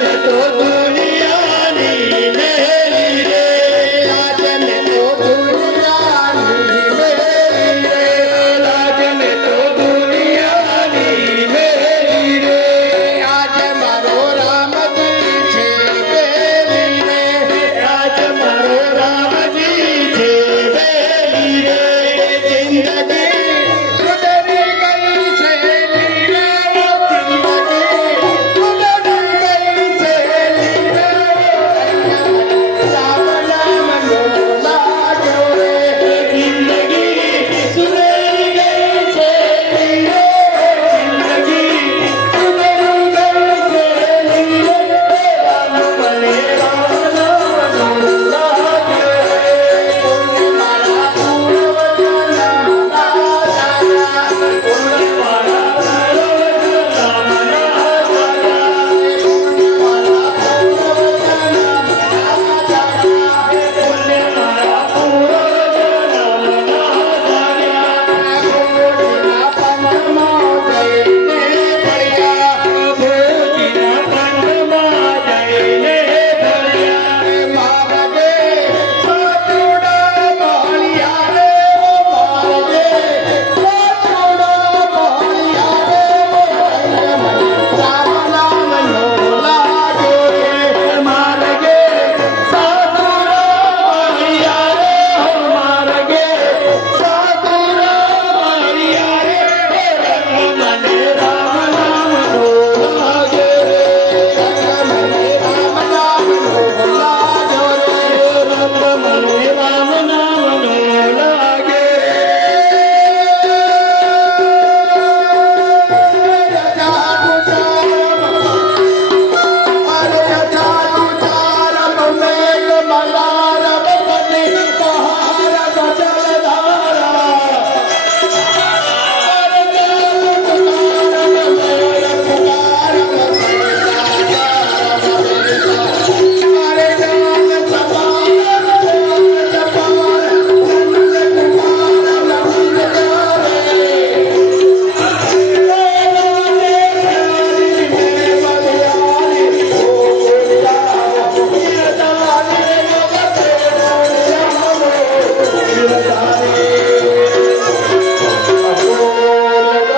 Amen.